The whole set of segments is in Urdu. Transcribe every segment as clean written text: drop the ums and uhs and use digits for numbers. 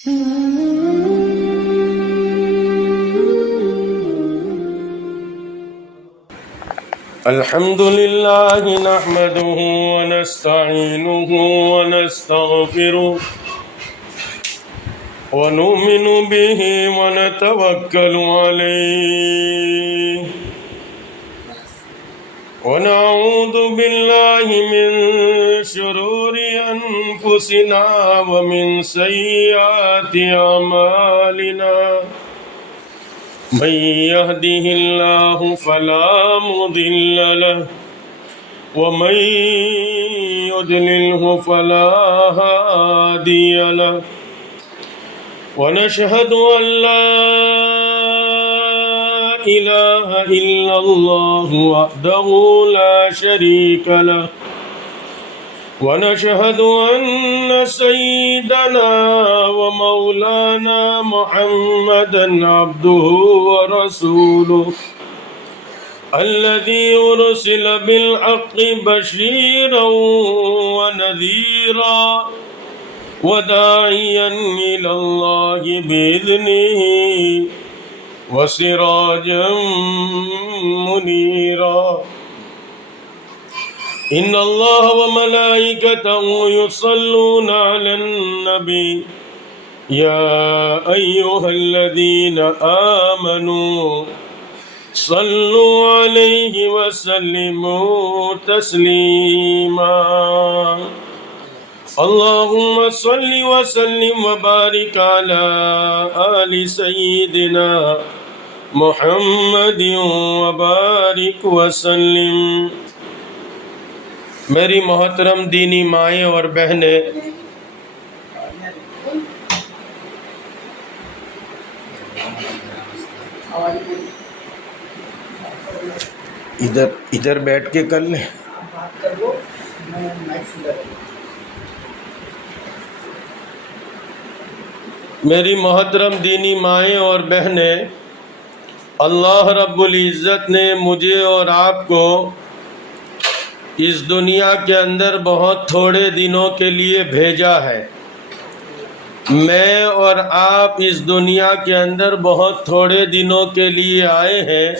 الحمد لله نحمده ونستعينه ونستغفره ونؤمن به ونتوكل عليه ونعوذ بالله من شرور أنفسنا ومن سيئات أعمالنا من يهده الله فلا مضل له ومن يضلله فلا هادي له ونشهد أن لا إله إلا الله وحده لا شريك له ونشهد أن سيدنا ومولانا محمدا عبده ورسوله الذي أرسل بالحق بشيرا ونذيرا وداعيا إلى الله بإذنه وسراجا منيرا إن الله وملائكته يصلون على النبي يا أيها الذين آمنوا صلوا عليه وسلموا تسليما اللهم صل وسلم وبارك على آل سيدنا محمد وبارك وسلم۔ میری محترم دینی مائیں اور بہنیں، ادھر بیٹھ کے کر لیں۔ میری محترم دینی مائیں اور بہنیں، اللہ رب العزت نے مجھے اور آپ کو اس دنیا کے اندر بہت تھوڑے دنوں کے لیے بھیجا ہے۔ میں اور آپ اس دنیا کے اندر بہت تھوڑے دنوں کے لیے آئے ہیں۔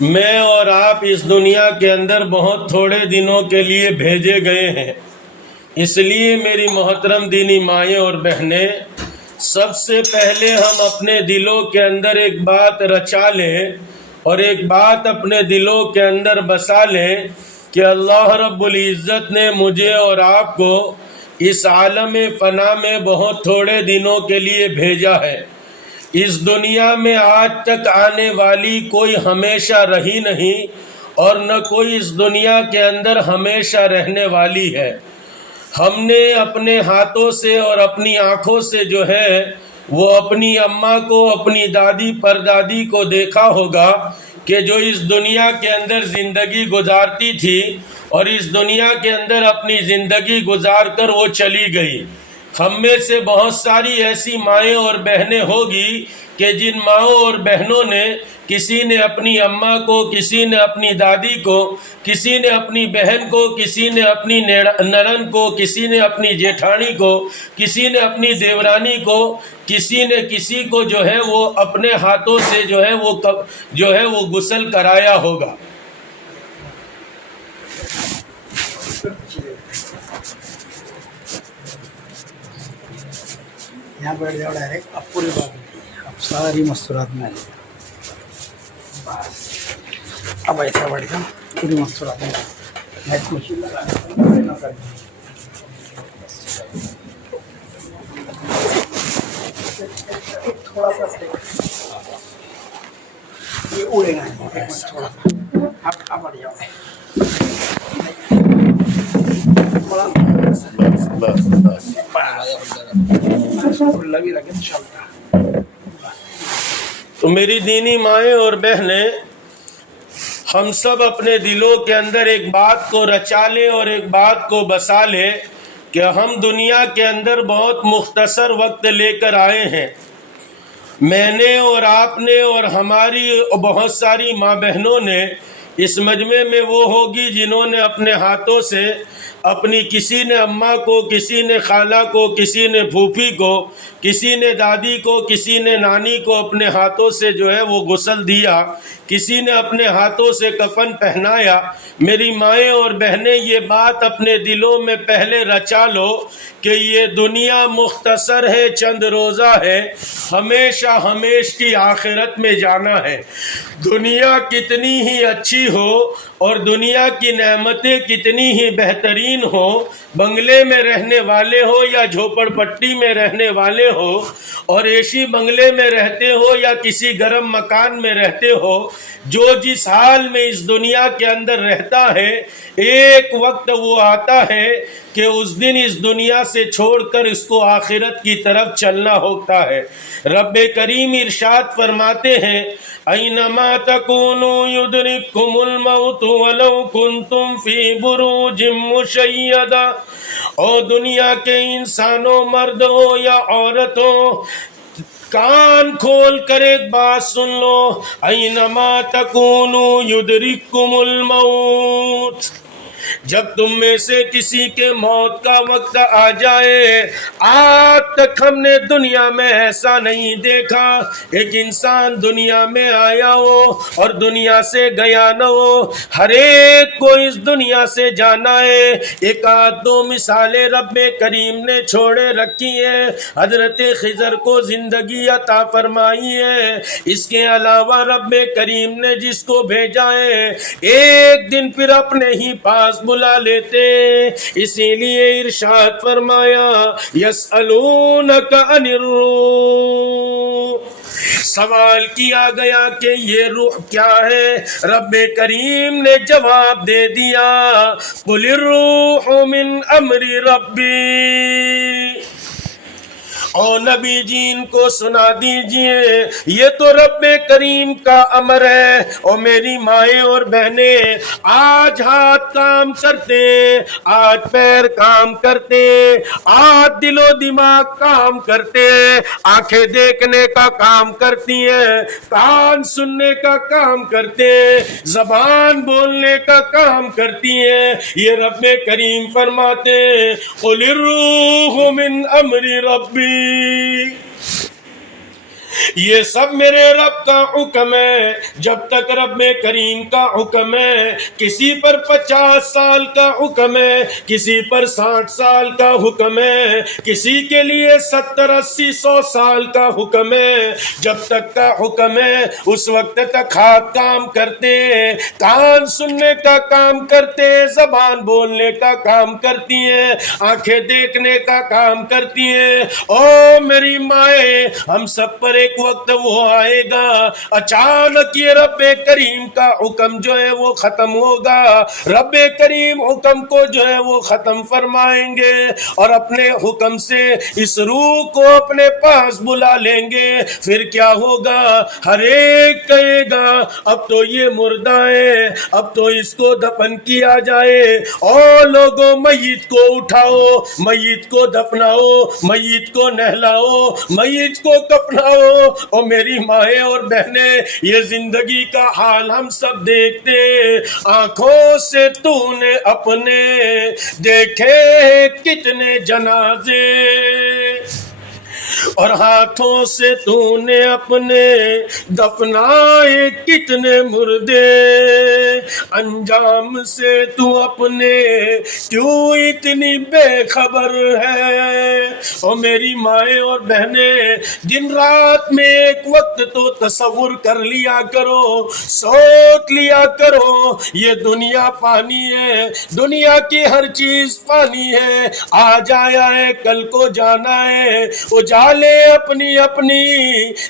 میں اور آپ اس دنیا کے اندر بہت تھوڑے دنوں کے لیے بھیجے گئے ہیں، اس لیے میری محترم دینی مائیں اور بہنیں، سب سے پہلے ہم اپنے دلوں کے اندر ایک بات رچا لیں اور ایک بات اپنے دلوں کے اندر بسا لیں کہ اللہ رب العزت نے مجھے اور آپ کو اس عالم فنا میں بہت تھوڑے دنوں کے لیے بھیجا ہے۔ اس دنیا میں آج تک آنے والی کوئی ہمیشہ رہی نہیں اور نہ کوئی اس دنیا کے اندر ہمیشہ رہنے والی ہے۔ ہم نے اپنے ہاتھوں سے اور اپنی آنکھوں سے جو ہے وہ اپنی اماں کو، اپنی دادی پردادی کو دیکھا ہوگا کہ جو اس دنیا کے اندر زندگی گزارتی تھی اور اس دنیا کے اندر اپنی زندگی گزار کر وہ چلی گئی۔ ہم میں سے بہت ساری ایسی مائیں اور بہنیں ہوگی کہ جن ماؤں اور بہنوں نے، کسی نے اپنی اماں کو، کسی نے اپنی دادی کو، کسی نے اپنی بہن کو، کسی نے اپنی ننند کو، کسی نے اپنی جیٹھانی کو، کسی نے اپنی دیورانی کو، کسی نے کسی کو جو ہے وہ اپنے ہاتھوں سے جو ہے وہ غسل کرایا ہوگا۔ یہاں بیٹھ جاؤ ڈائریکٹ، اب پوری بات اب ساری مستورات میں آئی، اب ایسا بیٹھ جاؤ پوری مستورات میں تھوڑا سا یہ اڑے گا تھوڑا سا، اب بیٹھ جاؤ۔ تو میری دینی مائیں اور بہنیں، ہم سب اپنے دلوں کے اندر ایک بات کو رچا لیں اور ایک بات کو بسا لیں کہ ہم دنیا کے اندر بہت مختصر وقت لے کر آئے ہیں۔ میں نے اور آپ نے اور ہماری بہت ساری ماں بہنوں نے اس مجمع میں وہ ہوگی جنہوں نے اپنے ہاتھوں سے اپنی، کسی نے اماں کو، کسی نے خالہ کو، کسی نے پھوپھی کو، کسی نے دادی کو، کسی نے نانی کو اپنے ہاتھوں سے جو ہے وہ غسل دیا، کسی نے اپنے ہاتھوں سے کفن پہنایا۔ میری مائیں اور بہنیں یہ بات اپنے دلوں میں پہلے رچا لو کہ یہ دنیا مختصر ہے، چند روزہ ہے، ہمیشہ ہمیش کی آخرت میں جانا ہے۔ دنیا کتنی ہی اچھی ہو اور دنیا کی نعمتیں کتنی ہی بہترین ہو، بنگلے میں رہنے والے ہو یا جھوپڑ پٹی میں رہنے والے ہو، اور اے بنگلے میں رہتے ہو یا کسی گرم مکان میں رہتے ہو، جو جس حال میں اس دنیا کے اندر رہتا ہے، ایک وقت وہ آتا ہے کہ اس دن اس دنیا سے چھوڑ کر اس کو آخرت کی طرف چلنا ہوتا ہے۔ رب کریم ارشاد فرماتے ہیں اینما تکونوا یدرککم الموت ولو کنتم فی بروج مشیدہ۔ اور دنیا کے انسانوں، مرد ہو یا عورت ہو، کان کھول کر ایک بات سن لو، اینما تکونوا یدرککم الموت۔ جب تم میں سے کسی کے موت کا وقت آ جائے، آج تک ہم نے دنیا میں ایسا نہیں دیکھا ایک انسان دنیا میں آیا ہو اور دنیا سے گیا نہ ہو۔ ہر ایک کو اس دنیا سے جانا ہے۔ ایک آدھ دو مثالیں رب کریم نے چھوڑے رکھی ہیں۔ حضرت خضر کو زندگی عطا فرمائی ہے، اس کے علاوہ رب کریم نے جس کو بھیجا ہے ایک دن پھر اپنے ہی پاس بلا لیتے۔ اسی لیے ارشاد فرمایا یسألونک عن الروح، سوال کیا گیا کہ یہ روح کیا ہے؟ رب کریم نے جواب دے دیا قل الروح من امر ربی۔ اور نبی جی ان کو سنا دیجئے یہ تو رب کریم کا امر ہے۔ اور میری مائیں اور بہنیں، آج ہاتھ کام کرتے، آج پیر کام کرتے، آج دل و دماغ کام کرتے، آنکھیں دیکھنے کا کام کرتی ہیں، کان سننے کا کام کرتے، زبان بولنے کا کام کرتی ہیں۔ یہ رب کریم فرماتے قل الروح من امر ربی، یہ سب میرے رب کا حکم ہے۔ جب تک رب کریم کا حکم ہے، کسی پر 50 سال کا حکم ہے، کسی پر 60 سال کا حکم ہے، کسی کے لیے 70 80 100 سال کا حکم ہے۔ جب تک کا حکم ہے اس وقت تک ہاتھ کام کرتے، کان سننے کا کام کرتے، زبان بولنے کا کام کرتی ہیں، آنکھیں دیکھنے کا کام کرتی ہیں۔ او میری مائیں، ہم سب پر ایک وقت وہ آئے گا، اچانک یہ رب کریم کا حکم جو ہے وہ ختم ہوگا، رب کریم حکم کو جو ہے وہ ختم فرمائیں گے اور اپنے حکم سے اس روح کو اپنے پاس بلا لیں گے۔ پھر کیا ہوگا؟ ہر ایک کہے گا اب تو یہ مردہ ہے، اب تو اس کو دفن کیا جائے۔ اور لوگوں، میت کو اٹھاؤ، میت کو دفناؤ، میت کو نہلاؤ، میت کو کفناؤ۔ اور میری مائیں اور بہنیں، یہ زندگی کا حال ہم سب دیکھتے، آنکھوں سے تو نے اپنے دیکھے کتنے جنازے، اور ہاتھوں سے تو نے اپنے دفنائے کتنے مردے، انجام سے تو اپنے کیوں اتنی بے خبر ہے؟ اور میری مائیں اور بہنیں، دن رات میں ایک وقت تو تصور کر لیا کرو، سوچ لیا کرو، یہ دنیا فانی ہے، دنیا کی ہر چیز فانی ہے، آج آیا ہے کل کو جانا ہے۔ اجالے اپنی اپنی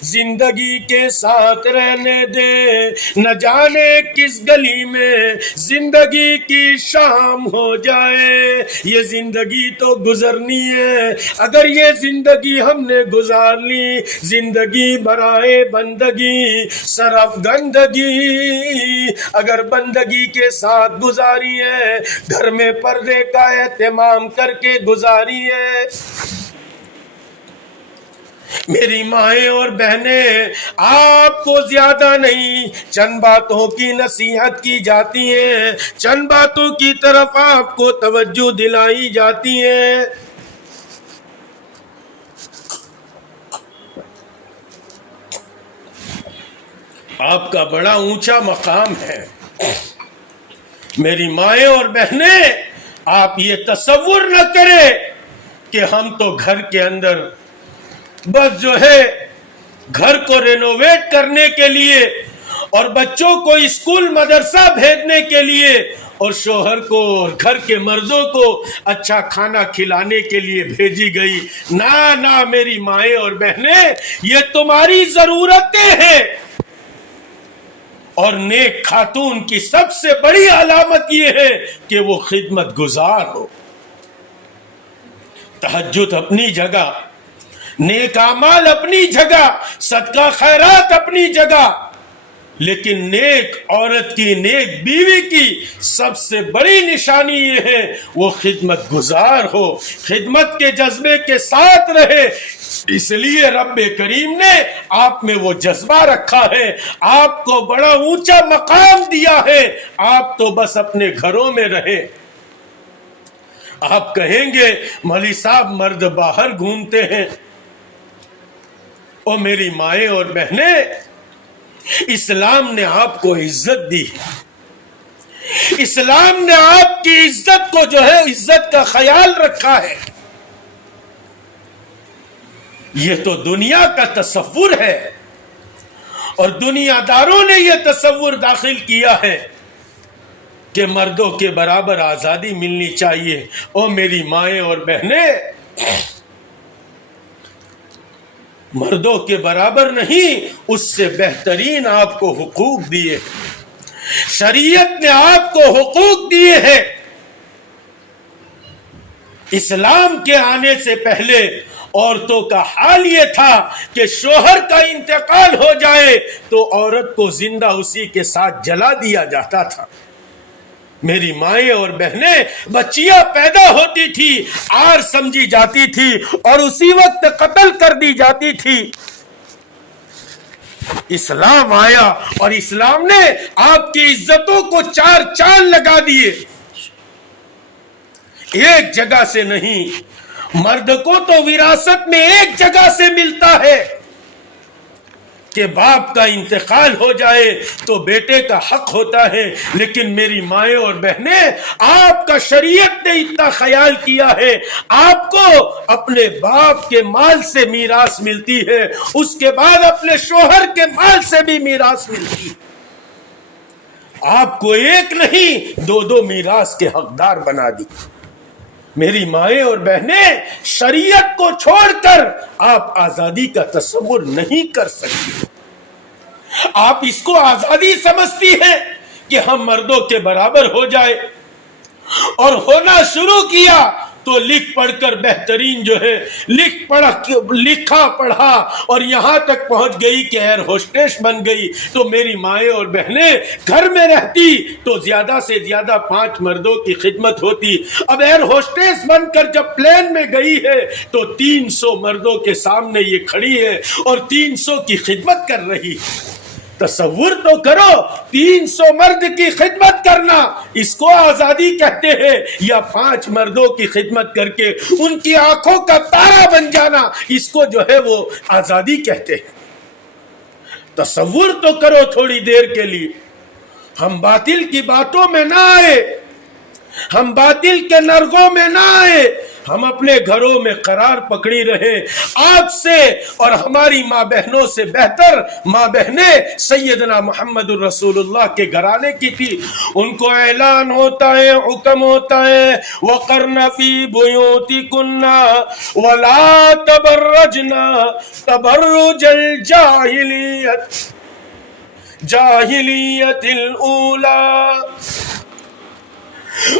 زندگی کے ساتھ رہنے دے، نہ جانے کس گلی میں زندگی کی شام ہو جائے۔ یہ زندگی تو گزرنی ہے، اگر یہ زندگی ہم نے گزار لی، زندگی برائے بندگی صرف گندگی، اگر بندگی کے ساتھ گزاری ہے، گھر میں پردے کا اہتمام کر کے گزاری ہے، میری مائیں اور بہنیں، آپ کو زیادہ نہیں چند باتوں کی نصیحت کی جاتی ہیں، چند باتوں کی طرف آپ کو توجہ دلائی جاتی ہیں۔ آپ کا بڑا اونچا مقام ہے میری مائیں اور بہنیں۔ آپ یہ تصور نہ کریں کہ ہم تو گھر کے اندر بس جو ہے گھر کو رینوویٹ کرنے کے لیے اور بچوں کو اسکول مدرسہ بھیجنے کے لیے اور شوہر کو اور گھر کے مردوں کو اچھا کھانا کھلانے کے لیے بھیجی گئی۔ نہ میری مائیں اور بہنیں، یہ تمہاری ضرورتیں ہیں، اور نیک خاتون کی سب سے بڑی علامت یہ ہے کہ وہ خدمت گزار ہو۔ تہجد اپنی جگہ، نیک اعمال اپنی جگہ، صدقہ خیرات اپنی جگہ، لیکن نیک عورت کی، نیک بیوی کی سب سے بڑی نشانی یہ ہے وہ خدمت گزار ہو، خدمت کے جذبے کے ساتھ رہے۔ اس لیے رب کریم نے آپ میں وہ جذبہ رکھا ہے، آپ کو بڑا اونچا مقام دیا ہے۔ آپ تو بس اپنے گھروں میں رہے۔ آپ کہیں گے مولوی صاحب مرد باہر گھومتے ہیں۔ او میری مائیں اور بہنیں، اسلام نے آپ کو عزت دی ہے، اسلام نے آپ کی عزت کو جو ہے عزت کا خیال رکھا ہے۔ یہ تو دنیا کا تصور ہے، اور دنیا داروں نے یہ تصور داخل کیا ہے کہ مردوں کے برابر آزادی ملنی چاہیے۔ او میری مائیں اور بہنیں، مردوں کے برابر نہیں، اس سے بہترین آپ کو حقوق دیے، شریعت نے آپ کو حقوق دیے ہیں۔ اسلام کے آنے سے پہلے عورتوں کا حال یہ تھا کہ شوہر کا انتقال ہو جائے تو عورت کو زندہ اسی کے ساتھ جلا دیا جاتا تھا۔ میری مائیں اور بہنیں، بچیاں پیدا ہوتی تھی، آر سمجھی جاتی تھی اور اسی وقت قتل کر دی جاتی تھی۔ اسلام آیا اور اسلام نے آپ کی عزتوں کو چار چاند لگا دیے۔ ایک جگہ سے نہیں، مرد کو تو وراثت میں ایک جگہ سے ملتا ہے کہ باپ کا انتقال ہو جائے تو بیٹے کا حق ہوتا ہے، لیکن میری مائیں اور بہنیں، آپ کا شریعت نے اتنا خیال کیا ہے، آپ کو اپنے باپ کے مال سے میراث ملتی ہے، اس کے بعد اپنے شوہر کے مال سے بھی میراث ملتی ہے۔ آپ کو ایک نہیں، دو میراث کے حقدار بنا دی۔ میری مائیں اور بہنیں، شریعت کو چھوڑ کر آپ آزادی کا تصور نہیں کر سکتے۔ آپ اس کو آزادی سمجھتی ہیں کہ ہم مردوں کے برابر ہو جائے، اور ہونا شروع کیا تو لکھ پڑھ کر بہترین جو ہے لکھا پڑھا اور یہاں تک پہنچ گئی کہ ایئر ہوسٹس بن گئی۔ تو میری مائیں اور بہنیں، گھر میں رہتی تو زیادہ سے زیادہ 5 مردوں کی خدمت ہوتی، اب ایئر ہوسٹس بن کر جب پلین میں گئی ہے تو 300 مردوں کے سامنے یہ کھڑی ہے اور 300 کی خدمت کر رہی ہے۔ تصور تو کرو، 300 مرد کی خدمت کرنا، اس کو آزادی کہتے ہیں، یا 5 مردوں کی خدمت کر کے ان کی آنکھوں کا تارا بن جانا، اس کو جو ہے وہ آزادی کہتے ہیں۔ تصور تو کرو تھوڑی دیر کے لیے، ہم باطل کی باتوں میں نہ آئے، ہم باطل کے نرغوں میں نہ آئے، ہم اپنے گھروں میں قرار پکڑی رہے۔ آپ سے اور ہماری ماں بہنوں سے بہتر ماں بہنیں سیدنا محمد الرسول اللہ کے گھرانے کی تھی۔ ان کو اعلان ہوتا ہے، حکم ہوتا ہے، وَقَرْنَ فِي بُيُوتِكُنَّ وَلَا تَبَرَّجْنَ تَبَرُّجَ الْجَاهِلِيَّةِ الْأُولَى۔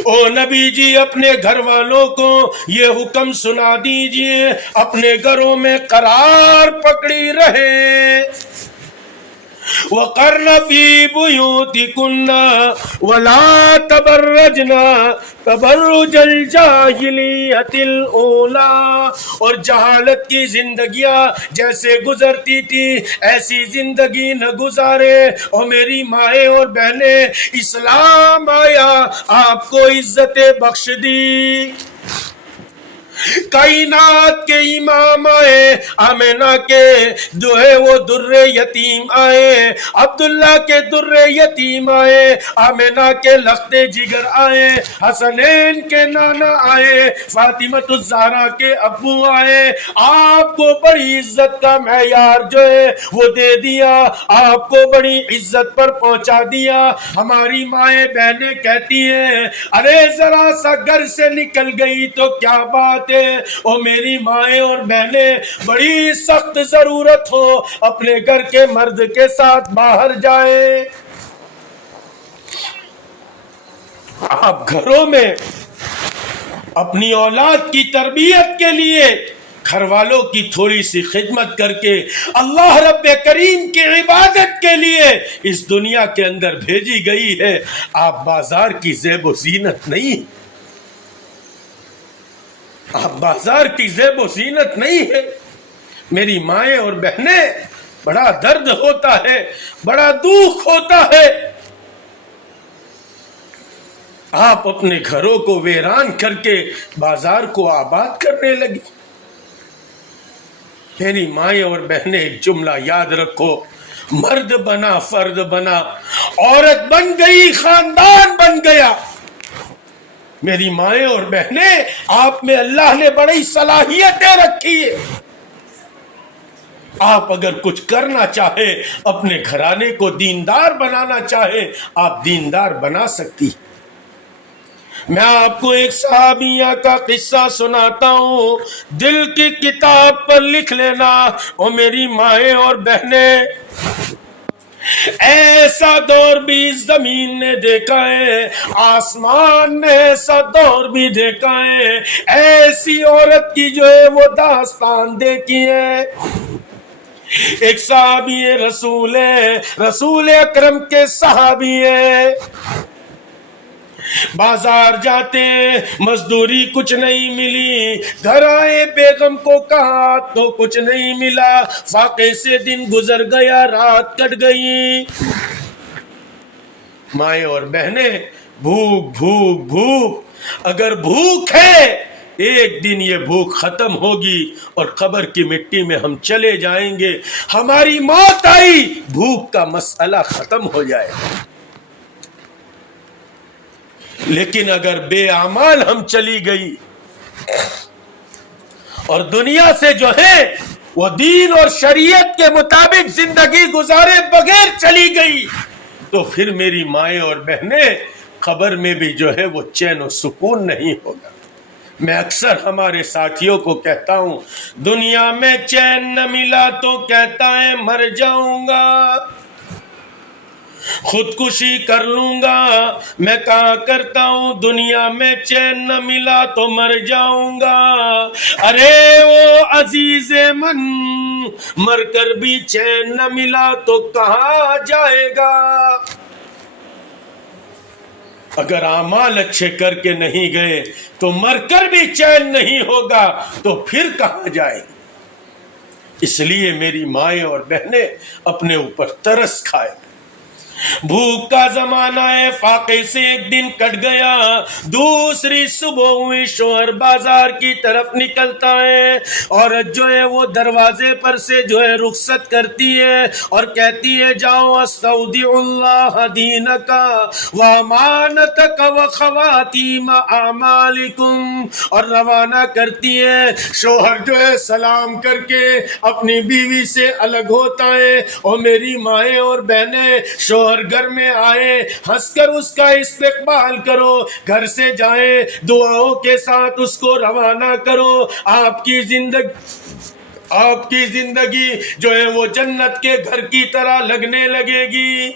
او نبی جی، اپنے گھر والوں کو یہ حکم سنا دیجئے، اپنے گھروں میں قرار پکڑی رہے۔ وقرن فی بیوتکن ولا تبرجن تبرج الجاہلیت الاولی، اور جہالت کی زندگیاں جیسے گزرتی تھی ایسی زندگی نہ گزارے۔ اور میری مائیں اور بہنیں، اسلام آیا آپ کو عزت بخش دی۔ کائنات کے امام آئے، آمنہ کے جو ہے وہ در یتیم آئے، عبداللہ کے در یتیم آئے، آمنہ کے لخت جگر آئے، حسنین کے نانا آئے، فاطمۃ الزہرا کے ابو آئے۔ آپ کو بڑی عزت کا معیار جو ہے وہ دے دیا، آپ کو بڑی عزت پر پہنچا دیا۔ ہماری مائیں بہنیں کہتی ہیں ارے ذرا سا گھر سے نکل گئی تو کیا بات ہے، اور میری مائیں اور بہنیں بڑی سخت ضرورت ہو اپنے گھر کے مرد کے ساتھ باہر جائیں۔ آپ گھروں میں اپنی اولاد کی تربیت کے لیے گھر والوں کی تھوڑی سی خدمت کر کے اللہ رب کریم کی عبادت کے لیے اس دنیا کے اندر بھیجی گئی ہے۔ آپ بازار کی زیب و زینت نہیں، آپ بازار کی زیب و زینت نہیں ہے۔ میری مائیں اور بہنیں، بڑا درد ہوتا ہے، بڑا دکھ ہوتا ہے، آپ اپنے گھروں کو ویران کر کے بازار کو آباد کرنے لگی۔ میری مائیں اور بہنیں ایک جملہ یاد رکھو، مرد بنا فرد بنا، عورت بن گئی خاندان بن گیا۔ میری مائیں اور بہنیں، آپ میں اللہ نے بڑی صلاحیتیں رکھی ہے۔ آپ اگر کچھ کرنا چاہے، اپنے گھرانے کو دیندار بنانا چاہے، آپ دیندار بنا سکتی۔ میں آپ کو ایک صحابیہ کا قصہ سناتا ہوں، دل کی کتاب پر لکھ لینا۔ اور میری مائیں اور بہنیں، ایسا دور بھی زمین نے دیکھا ہے، آسمان نے ایسا دور بھی دیکھا ہے، ایسی عورت کی جو ہے وہ داستان دیکھی ہے۔ ایک صحابی رسول ہے، رسول اکرم کے صحابی ہے، بازار جاتے مزدوری کچھ نہیں ملی، گھر آئے بیگم کو کہا تو کچھ نہیں ملا، فاقے سے دن گزر گیا، رات کٹ گئی۔ مائیں اور بہنیں، بھوک بھوک بھوک، اگر بھوک ہے ایک دن یہ بھوک ختم ہوگی اور قبر کی مٹی میں ہم چلے جائیں گے۔ ہماری موت آئی، بھوک کا مسئلہ ختم ہو جائے گا۔ لیکن اگر بے اعمال ہم چلی گئی اور دنیا سے جو ہے وہ دین اور شریعت کے مطابق زندگی گزارے بغیر چلی گئی، تو پھر میری مائیں اور بہنیں، قبر میں بھی جو ہے وہ چین و سکون نہیں ہوگا۔ میں اکثر ہمارے ساتھیوں کو کہتا ہوں، دنیا میں چین نہ ملا تو کہتا ہے مر جاؤں گا، خودکشی کر لوں گا۔ میں کہا کرتا ہوں، دنیا میں چین نہ ملا تو مر جاؤں گا۔ ارے وہ عزیز من، مر کر بھی چین نہ ملا تو کہاں جائے گا؟ اگر اعمال اچھے کر کے نہیں گئے تو مر کر بھی چین نہیں ہوگا، تو پھر کہاں جائیں؟ اس لیے میری مائیں اور بہنیں اپنے اوپر ترس کھائیں۔ بھوک کا زمانہ ہے، فاقے سے ایک دن کٹ گیا، دوسری صبح ہوئی، شوہر بازار کی طرف نکلتا ہے، عورت جو ہے وہ دروازے پر سے جو ہے رخصت کرتی ہے اور کہتی ہے جاؤ استودع اللہ دینک وامانتک وخواتیم اعمالکم، اور روانہ کرتی ہے۔ شوہر جو ہے سلام کر کے اپنی بیوی سے الگ ہوتا ہے، اور میری مائیں اور بہنیں، شوہر گھر میں آئے، ہنس کر اس کا استقبال کرو، گھر سے جائیں دعاؤں کے ساتھ اس کو روانہ کرو۔ آپ کی زندگی جو ہے وہ جنت کے گھر کی طرح لگنے لگے گی۔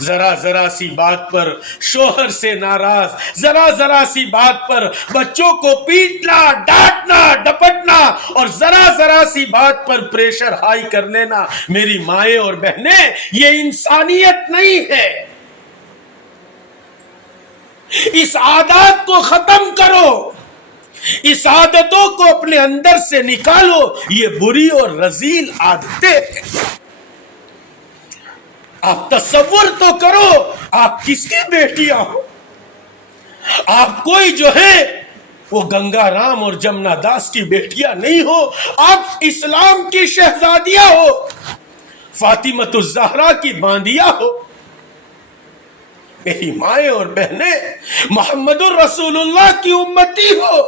ذرا ذرا سی بات پر شوہر سے ناراض، ذرا ذرا سی بات پر بچوں کو پیٹنا، ڈانٹنا، ڈپٹنا اور ذرا ذرا سی بات پر پریشر ہائی کر لینا، میری مائیں اور بہنیں، یہ انسانیت نہیں ہے۔ اس عادات کو ختم کرو، اس عادتوں کو اپنے اندر سے نکالو، یہ بری اور رذیل عادتیں ہیں۔ آپ تصور تو کرو، آپ کس کی بیٹیاں ہو؟ آپ کوئی جو ہے وہ گنگا رام اور جمنا داس کی بیٹیاں نہیں ہو، آپ اسلام کی شہزادیاں ہو، فاطمۃ الزہرا کی باندیاں ہو۔ میری مائیں اور بہنیں، محمد الرسول اللہ کی امتی ہو۔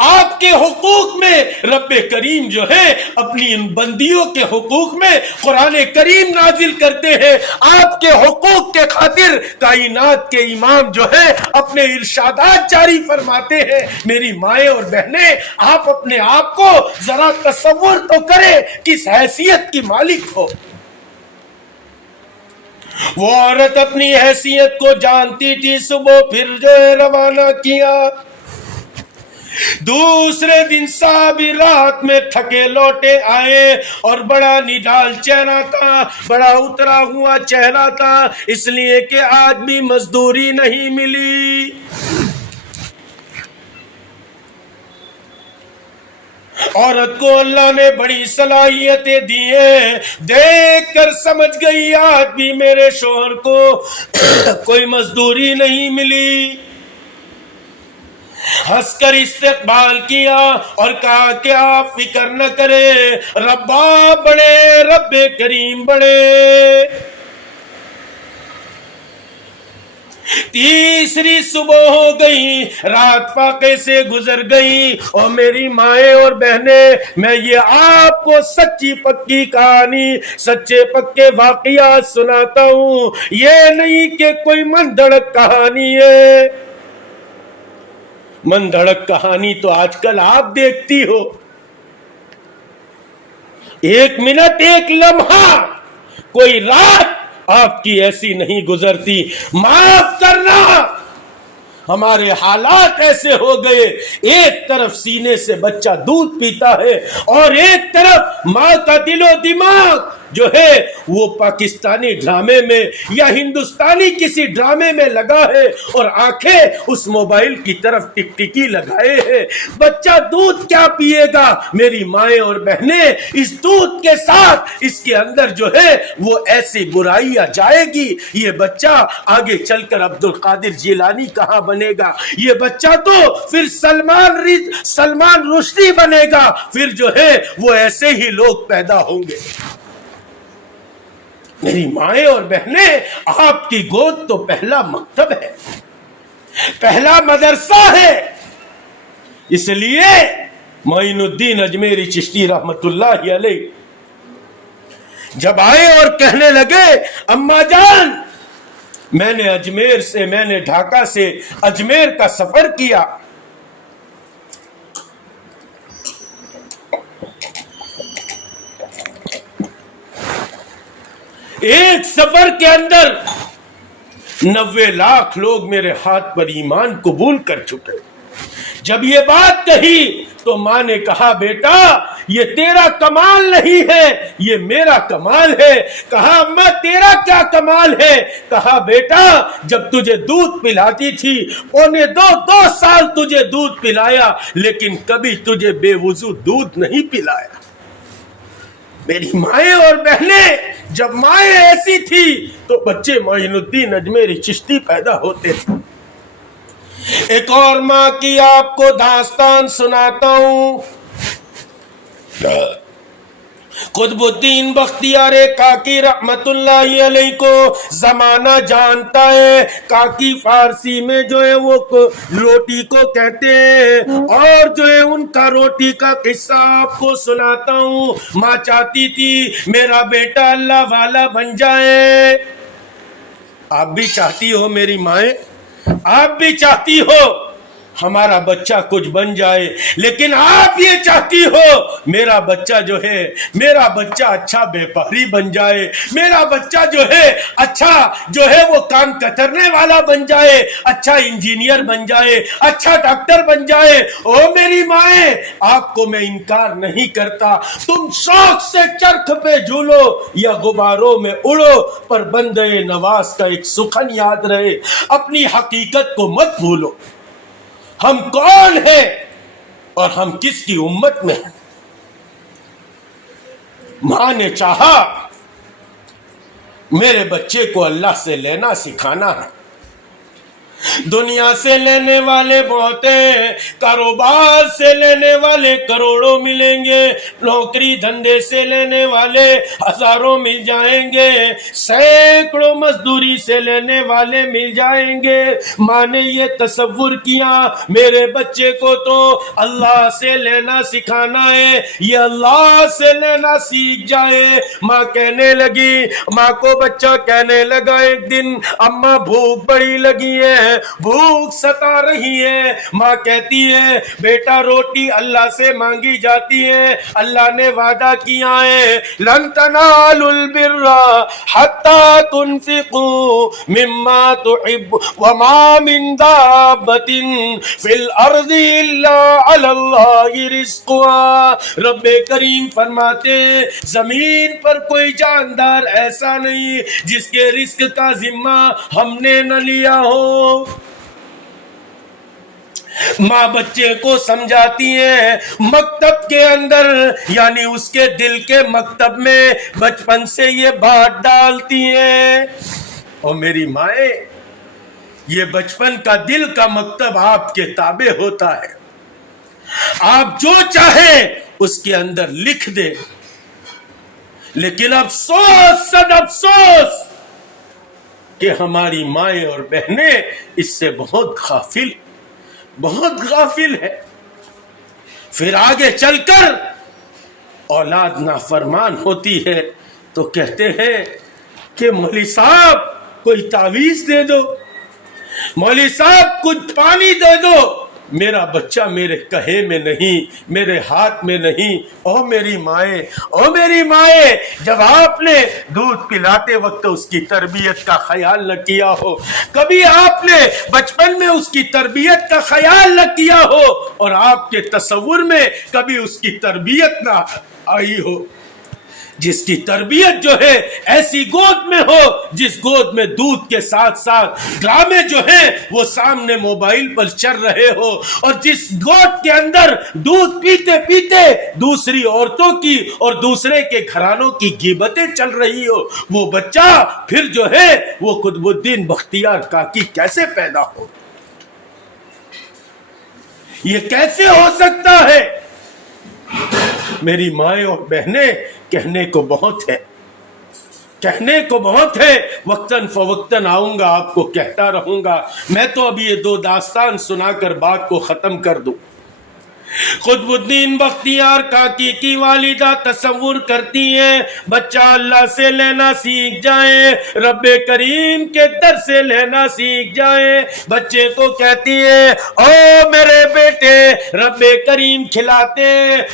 آپ کے حقوق میں رب کریم جو ہے اپنی ان بندیوں کے حقوق میں قرآن کریم نازل کرتے ہیں۔ آپ کے حقوق کے خاطر کائنات کے امام جو ہے اپنے ارشادات جاری فرماتے ہیں۔ میری مائیں اور بہنیں، آپ اپنے آپ کو ذرا تصور تو کریں کس حیثیت کی مالک ہو۔ وہ عورت اپنی حیثیت کو جانتی تھی، صبح پھر جو ہے روانہ کیا، دوسرے دن صحابی رات میں تھکے لوٹے آئے اور بڑا نڈال چہرہ تھا، بڑا اترا ہوا چہرہ تھا، اس لیے کہ آج بھی مزدوری نہیں ملی۔ عورت کو اللہ نے بڑی صلاحیتیں دی ہیں، دیکھ کر سمجھ گئی آج بھی میرے شوہر کو کوئی مزدوری نہیں ملی۔ ہنس کر استقبال کیا اور کہا کہ آپ فکر نہ کرے، ربا بڑے، رب کریم بڑے۔ تیسری صبح ہو گئی، رات فاقے سے گزر گئی، اور میری مائیں اور بہنیں، میں یہ آپ کو سچی پکی کہانی، سچے پکے واقعات سناتا ہوں، یہ نہیں کہ کوئی من دھڑک کہانی ہے۔ من دھڑک کہانی تو آج کل آپ دیکھتی ہو، ایک منٹ، ایک لمحہ، کوئی رات آپ کی ایسی نہیں گزرتی۔ معاف کرنا، ہمارے حالات ایسے ہو گئے، ایک طرف سینے سے بچہ دودھ پیتا ہے اور ایک طرف ماں کا دل و دماغ جو ہے وہ پاکستانی ڈرامے میں یا ہندوستانی کسی ڈرامے میں لگا ہے اور آنکھیں اس موبائل کی طرف ٹکٹکی لگائے ہیں۔ بچہ دودھ کیا پیے گا؟ میری مائیں اور بہنیں، اس دودھ کے ساتھ اس کے اندر جو ہے وہ ایسی برائیاں جائے گی، یہ بچہ آگے چل کر عبد القادر جیلانی کہاں بنے گا؟ یہ بچہ تو پھر سلمان رشدی بنے گا، پھر جو ہے وہ ایسے ہی لوگ پیدا ہوں گے۔ میری مائیں اور بہنیں، آپ کی گود تو پہلا مکتب ہے، پہلا مدرسہ ہے۔ اس لیے معین الدین اجمیری چشتی رحمت اللہ علیہ جب آئے اور کہنے لگے، اماں جان، میں نے ڈھاکہ سے اجمیر کا سفر کیا، ایک سفر کے اندر 90 لاکھ لوگ میرے ہاتھ پر ایمان قبول کر چکے۔ جب یہ بات کہی تو ماں نے کہا، بیٹا یہ تیرا کمال نہیں ہے، یہ میرا کمال ہے۔ کہا، اماں تیرا کیا کمال ہے؟ کہا، بیٹا جب تجھے دودھ پلاتی تھی، 2 سال تجھے دودھ پلایا، لیکن کبھی تجھے بے وضو دودھ نہیں پلایا۔ میری مائیں اور بہنیں، جب مائیں ایسی تھی تو بچے معین الدین اجمیری چشتی پیدا ہوتے تھے۔ ایک اور ماں کی آپ کو داستان سناتا ہوں۔ قطب الدین بختیار کاکی رحمت اللہ علیہ کو زمانہ جانتا ہے۔ کاکی فارسی میں جو ہے وہ روٹی کو کہتے ہیں، اور جو ہے ان کا روٹی کا قصہ آپ کو سناتا ہوں۔ ماں چاہتی تھی میرا بیٹا اللہ والا بن جائے۔ آپ بھی چاہتی ہو میری مائیں، آپ بھی چاہتی ہو ہمارا بچہ کچھ بن جائے، لیکن آپ یہ چاہتی ہو میرا بچہ جو ہے، میرا بچہ اچھا بیپاری بن جائے، میرا بچہ جو ہے اچھا جو ہے وہ کام کترنے والا بن جائے، اچھا انجینئر بن جائے، اچھا ڈاکٹر بن جائے۔ او میری مائیں، آپ کو میں انکار نہیں کرتا، تم شوق سے چرخ پہ جھولو یا غباروں میں اڑو، پر بندے نواز کا ایک سخن یاد رہے، اپنی حقیقت کو مت بھولو۔ ہم کون ہیں اور ہم کس کی امت میں ہیں؟ ماں نے چاہا میرے بچے کو اللہ سے لینا سکھانا ہے۔ دنیا سے لینے والے بہت ہیں، کاروبار سے لینے والے کروڑوں ملیں گے، نوکری دھندے سے لینے والے ہزاروں مل جائیں گے، سینکڑوں مزدوری سے لینے والے مل جائیں گے۔ ماں نے یہ تصور کیا میرے بچے کو تو اللہ سے لینا سکھانا ہے، یہ اللہ سے لینا سیکھ جائے۔ ماں کہنے لگی، ماں کو بچہ کہنے لگا ایک دن، اماں بھوک بڑی لگی ہے، بھوک ستا رہی ہے۔ ماں کہتی ہے بیٹا روٹی اللہ سے مانگی جاتی ہے، اللہ نے وعدہ کیا ہے لن تنالوا البر حتى تنفقوا مما تحب وما من دابة في الارض الا على الله رزقها۔ رب کریم فرماتے زمین پر کوئی جاندار ایسا نہیں جس کے رزق کا ذمہ ہم نے نہ لیا ہو۔ ماں بچے کو سمجھاتی ہے، مکتب کے اندر یعنی اس کے دل کے مکتب میں بچپن سے یہ بات ڈالتی ہیں۔ اور میری مائیں، یہ بچپن کا دل کا مکتب آپ کے تابع ہوتا ہے، آپ جو چاہیں اس کے اندر لکھ دیں، لیکن افسوس صد افسوس کہ ہماری مائیں اور بہنیں اس سے بہت غافل ہے۔ پھر آگے چل کر اولاد نافرمان ہوتی ہے تو کہتے ہیں کہ مولوی صاحب کوئی تعویذ دے دو، مولوی صاحب کچھ پانی دے دو، میرا بچہ میرے کہے میں نہیں، میرے ہاتھ میں نہیں۔ او میری مائیں، جب آپ نے دودھ پلاتے وقت اس کی تربیت کا خیال نہ کیا ہو، کبھی آپ نے بچپن میں اس کی تربیت کا خیال نہ کیا ہو، اور آپ کے تصور میں کبھی اس کی تربیت نہ آئی ہو، جس کی تربیت جو ہے ایسی گود میں ہو جس گود میں دودھ کے ساتھ ساتھ ڈرامے جو ہیں وہ سامنے موبائل پر چل رہے ہو، اور جس گود کے اندر دودھ پیتے پیتے دوسری عورتوں کی اور دوسرے کے گھرانوں کی غیبتیں چل رہی ہو، وہ بچہ پھر جو ہے وہ قطب الدین بختیار کاکی کیسے پیدا ہو؟ یہ کیسے ہو سکتا ہے؟ میری مائیں اور بہنیں، کہنے کو بہت ہے، وقتاً فوقتاً آؤں گا آپ کو کہتا رہوں گا۔ میں تو اب یہ 2 داستان سنا کر بات کو ختم کر دوں۔ قطب الدین بختیار کاکی کی والدہ تصور کرتی ہیں بچہ اللہ سے لینا سیکھ جائے، رب کریم کے در سے لینا سیکھ جائے۔ بچے کو کہتی ہے او میرے بیٹے، رب کریم کھلاتے،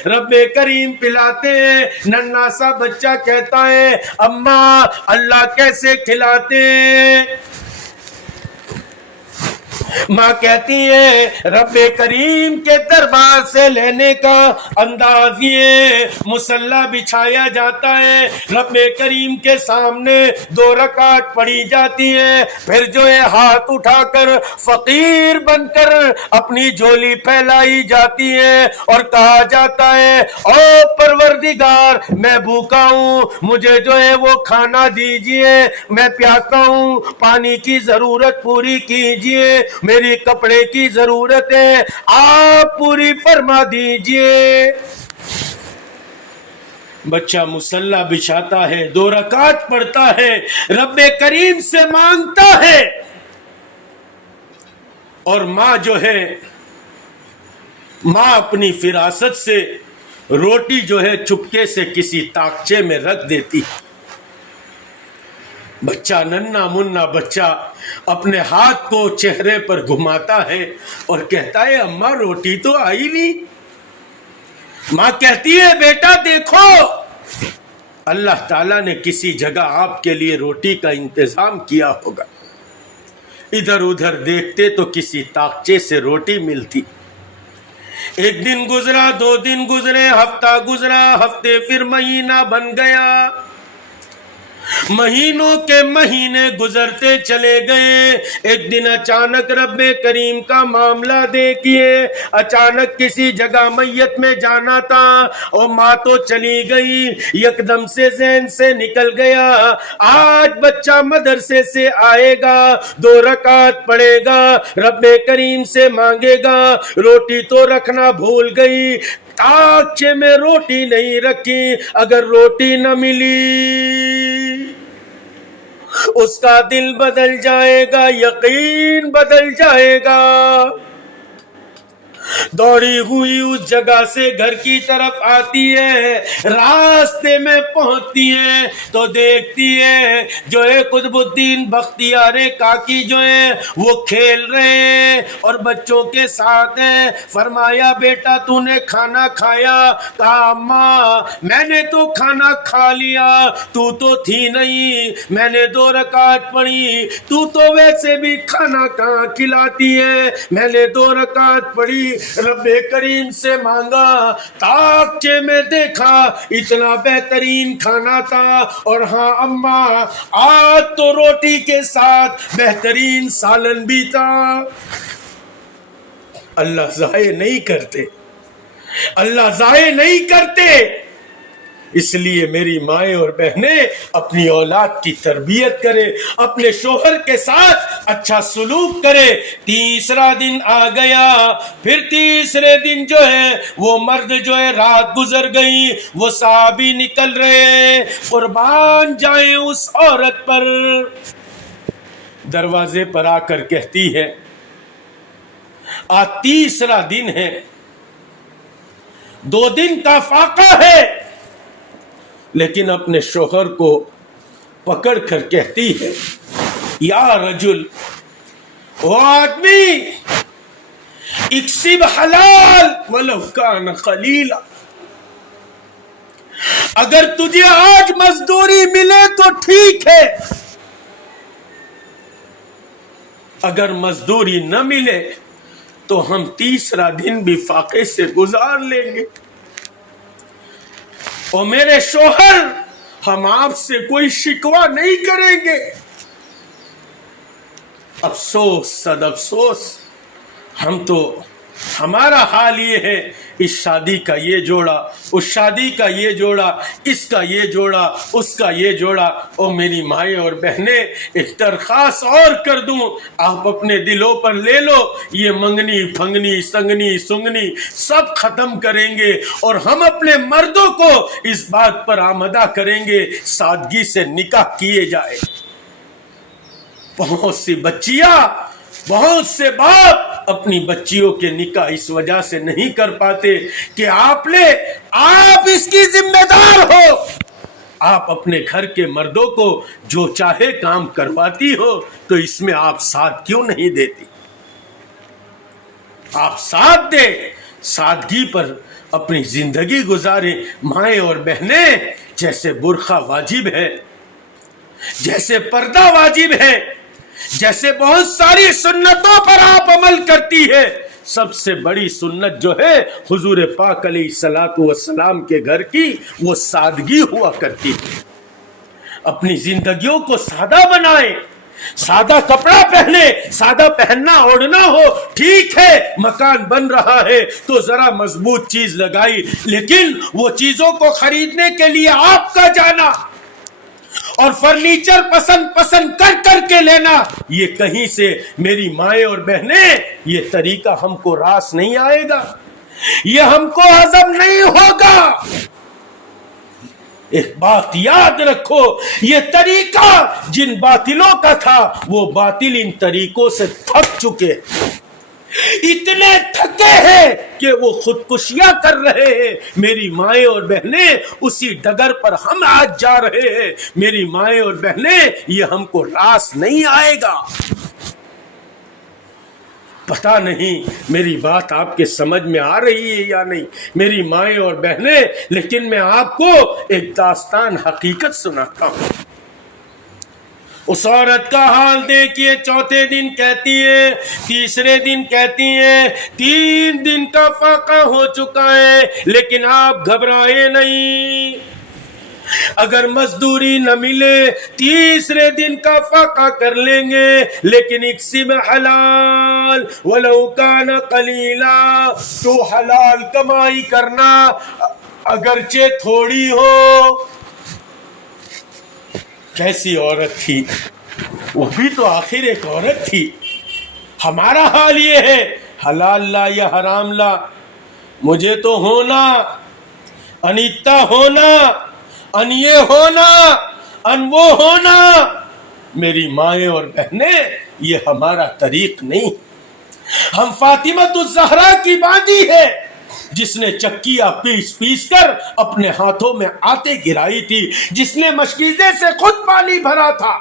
رب کریم پلاتے۔ ننھا سا بچہ کہتا ہے اماں اللہ کیسے کھلاتے؟ ماں کہتی ہے رب کریم کے دربار سے لینے کا انداز یہ مصلی بچھایا جاتا ہے، رب کریم کے سامنے 2 رکعت پڑھی جاتی ہے، پھر جو ہے ہاتھ اٹھا کر فقیر بن کر اپنی جھولی پھیلائی جاتی ہے اور کہا جاتا ہے او پروردگار میں بھوکا ہوں، مجھے جو ہے وہ کھانا دیجئے، میں پیاسا ہوں، پانی کی ضرورت پوری کیجئے، میری کپڑے کی ضرورت ہے آپ پوری فرما دیجئے۔ بچہ مصلی بچھاتا ہے، 2 رکعت پڑھتا ہے، رب کریم سے مانگتا ہے، اور ماں جو ہے ماں اپنی فراست سے روٹی جو ہے چپکے سے کسی تاکچے میں رکھ دیتی، بچہ ننھا منا بچہ اپنے ہاتھ کو چہرے پر گھماتا ہے اور کہتا ہے اماں روٹی تو آئی نہیں. ماں کہتی ہے بیٹا دیکھو اللہ تعالیٰ نے کسی جگہ آپ کے لیے روٹی کا انتظام کیا ہوگا. ادھر ادھر دیکھتے تو کسی تاقچے سے روٹی ملتی. ایک دن گزرا, 2 دن گزرے, ہفتہ گزرا, ہفتے پھر مہینہ بن گیا, مہینوں کے مہینے گزرتے چلے گئے. ایک دن اچانک رب کریم کا معاملہ دیکھیے, اچانک کسی جگہ میت میں جانا تھا اور ماں تو چلی گئی, یکدم سے ذہن سے نکل گیا آج بچہ مدرسے سے آئے گا, 2 رکعت پڑھے گا, رب کریم سے مانگے گا, روٹی تو رکھنا بھول گئی, تاقچے میں روٹی نہیں رکھی, اگر روٹی نہ ملی اس کا دل بدل جائے گا, یقین بدل جائے گا. دوڑی ہوئی اس جگہ سے گھر کی طرف آتی ہے, راستے میں پہنچتی ہے تو دیکھتی ہے جو ہے قطب الدین بختیار کاکی جو ہے وہ کھیل رہے ہیں اور بچوں کے ساتھ ہیں. فرمایا بیٹا تو نے کھانا کھایا؟ کہا اماں میں نے تو کھانا کھا لیا, تو تھی نہیں, میں نے 2 رکعت پڑھی, تو ویسے بھی کھانا کہاں کھلاتی ہے, میں نے 2 رکعت پڑھی, رب کریم سے مانگا, تاقچے میں دیکھا اتنا بہترین کھانا تھا, اور ہاں اماں آج تو روٹی کے ساتھ بہترین سالن بھی تھا. اللہ ضائع نہیں کرتے, اللہ ضائع نہیں کرتے. اس لیے میری مائیں اور بہنیں اپنی اولاد کی تربیت کرے, اپنے شوہر کے ساتھ اچھا سلوک کرے. 3 دن آ گیا, پھر 3 دن جو ہے وہ مرد جو ہے رات گزر گئی, وہ صحابی نکل رہے, قربان جائیں اس عورت پر. دروازے پر آ کر کہتی ہے آج 3 دن ہے, 2 دن کا فاقہ ہے, لیکن اپنے شوہر کو پکڑ کر کہتی ہے یا رجل, او آدمی, اکسب حلال ولو کان قلیلا, اگر تجھے آج مزدوری ملے تو ٹھیک ہے, اگر مزدوری نہ ملے تو ہم 3 دن بھی فاقے سے گزار لیں گے. اور میرے شوہر ہم آپ سے کوئی شکوہ نہیں کریں گے. افسوس صد افسوس, ہمارا حال یہ ہے, اس شادی کا یہ جوڑا, اس شادی کا یہ جوڑا, اس کا یہ جوڑا, اس کا یہ جوڑا. اور میری مائیں اور بہنیں ایک درخواست اور کر دوں, آپ اپنے دلوں پر لے لو, یہ منگنی پھنگنی سنگنی سنگنی سب ختم کریں گے, اور ہم اپنے مردوں کو اس بات پر آمادہ کریں گے سادگی سے نکاح کیے جائے. بہت سی بچیاں, بہت سے باپ اپنی بچیوں کے نکاح اس وجہ سے نہیں کر پاتے کہ آپ اس کی ذمہ دار ہو, آپ اپنے گھر کے مردوں کو جو چاہے کام کرواتی ہو, تو اس میں آپ ساتھ کیوں نہیں دیتی؟ آپ ساتھ دیں, سادگی پر اپنی زندگی گزاریں. مائیں اور بہنیں, جیسے برقع واجب ہے, جیسے پردہ واجب ہے, جیسے بہت ساری سنتوں پر آپ عمل کرتی ہے, سب سے بڑی سنت جو ہے حضور پاک علیہ الصلوۃ والسلام کے گھر کی, وہ سادگی ہوا کرتی ہے. اپنی زندگیوں کو سادہ بنائیں, سادہ کپڑا پہنے, سادہ پہننا اوڑھنا ہو, ٹھیک ہے مکان بن رہا ہے تو ذرا مضبوط چیز لگائی, لیکن وہ چیزوں کو خریدنے کے لیے آپ کا جانا اور فرنیچر پسند کر کے لینا, یہ کہیں سے میری مائیں اور بہنیں یہ طریقہ ہم کو راس نہیں آئے گا, یہ ہم کو ہضم نہیں ہوگا. ایک بات یاد رکھو, یہ طریقہ جن باطلوں کا تھا وہ باطل ان طریقوں سے تھک چکے. اتنے تھکے ہیں کہ وہ خودکشیاں کر رہے ہیں. میری مائیں اور بہنیں اسی ڈگر پر ہم آج جا رہے ہیں. میری مائیں اور بہنیں یہ ہم کو راس نہیں آئے گا. پتہ نہیں میری بات آپ کے سمجھ میں آ رہی ہے یا نہیں میری مائیں اور بہنیں, لیکن میں آپ کو ایک داستان حقیقت سناتا ہوں. اس عورت کا حال دیکھیے. چوتھے دن کہتی ہے, تیسرے دن کہتی ہے 3 دن کا فاقہ ہو چکا ہے, لیکن آپ گھبرائے نہیں. اگر مزدوری نہ ملے تیسرے دن کا فاقہ کر لیں گے, لیکن اقسم حلال ولو کان قلیلا, تو حلال کمائی کرنا اگرچہ تھوڑی ہو. کیسی عورت تھی وہ بھی تو آخر ایک عورت تھی. ہمارا حال یہ ہے حلال لا یا حرام لا, مجھے تو ہونا, انیتا ہونا, ان یہ ہونا, ان وہ ہونا. میری مائیں اور بہنیں یہ ہمارا طریق نہیں. ہم فاطمہ الزہرا کی باندی ہے جس نے چکیاں پیس پیس کر اپنے ہاتھوں میں آٹے گرائی تھی, جس نے مشکیزے سے خود پانی بھرا تھا,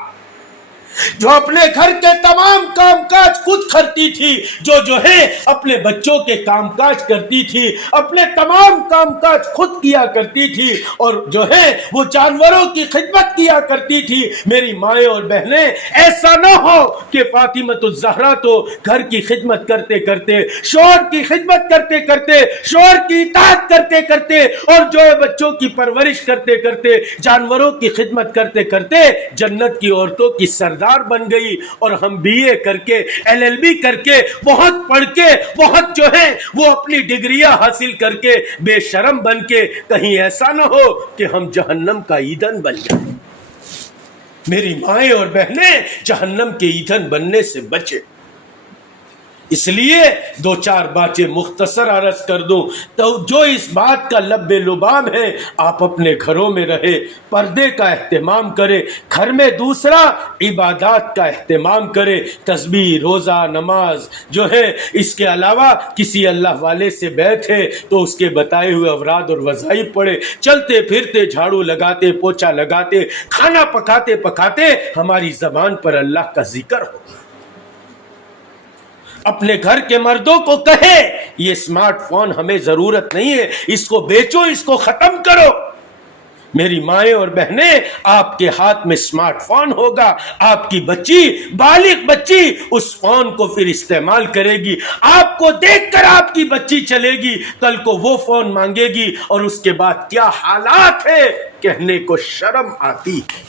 جو اپنے گھر کے تمام کام کاج خود کرتی تھی, جو ہے اپنے بچوں کے کام کاج کرتی تھی, اپنے تمام کام کاج خود کیا کرتی تھی, اور جو ہے وہ جانوروں کی خدمت کیا کرتی تھی. میری مائیں اور بہنیں ایسا نہ ہو کہ فاطمہ الزہرا تو گھر کی خدمت کرتے کرتے, شوہر کی خدمت کرتے کرتے, شوہر کی اطاعت کرتے کرتے, اور جو ہے بچوں کی پرورش کرتے کرتے, جانوروں کی خدمت کرتے کرتے جنت کی عورتوں کی سردار بن گئی. اور ہم BA کر کے LLB کر کے بہت پڑھ کے بہت جو ہے وہ اپنی ڈگریاں حاصل کر کے بے شرم بن کے کہیں ایسا نہ ہو کہ ہم جہنم کا ایندھن بن جائیں. میری مائیں اور بہنیں جہنم کے ایندھن بننے سے بچے. اس لیے 2-4 باتیں مختصر عرض کر دوں تو جو اس بات کا لب لباب ہے, آپ اپنے گھروں میں رہے, پردے کا اہتمام کرے, گھر میں دوسرا عبادات کا اہتمام کرے, تسبیح, روزہ, نماز جو ہے, اس کے علاوہ کسی اللہ والے سے بیعت ہے تو اس کے بتائے ہوئے اوراد اور وظائف پڑھے, چلتے پھرتے جھاڑو لگاتے, پوچھا لگاتے, کھانا پکاتے پکاتے ہماری زبان پر اللہ کا ذکر ہو. اپنے گھر کے مردوں کو کہے یہ اسمارٹ فون ہمیں ضرورت نہیں ہے, اس کو بیچو, اس کو ختم کرو. میری مائیں اور بہنیں آپ کے ہاتھ میں اسمارٹ فون ہوگا, آپ کی بچی, بالغ بچی اس فون کو پھر استعمال کرے گی, آپ کو دیکھ کر آپ کی بچی چلے گی, کل کو وہ فون مانگے گی, اور اس کے بعد کیا حالات ہے کہنے کو شرم آتی ہے.